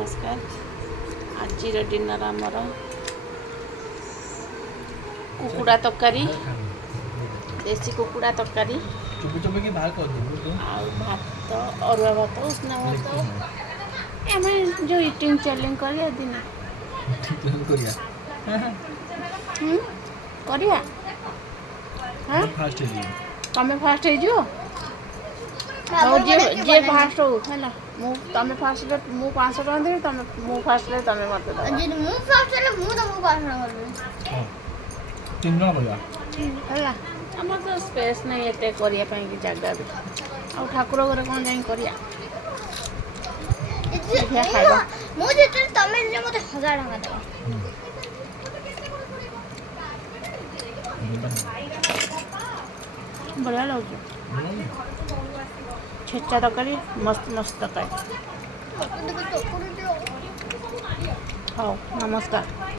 नमस्कार। आज डिनर आमर कुकुड़ा तरकारी, देसी कुकुड़ा तरकारी भात, अरुआ भात, उसना भात। आम जो इटिंग चैलेंज करिया दिन करिया तमें फास्ट हो जे फास्ट हो है तमें फास्ट मु 500 टका देवी तमें मु फास्ट ले तमें मत दो मु फास्ट ले मु तुमको 500 टका देवी तीन जन करिया हैला हमर तो स्पेस नहीं एते करिया पई की जगह भी आ ठाकुर घरे कोन जाई करिया इतना खाइबा मु जेते तमें जे मते 1000 टका देबा बढ़िया लगे छेचा तरकारी मस्त मस्त तरकारी। हाँ नमस्कार।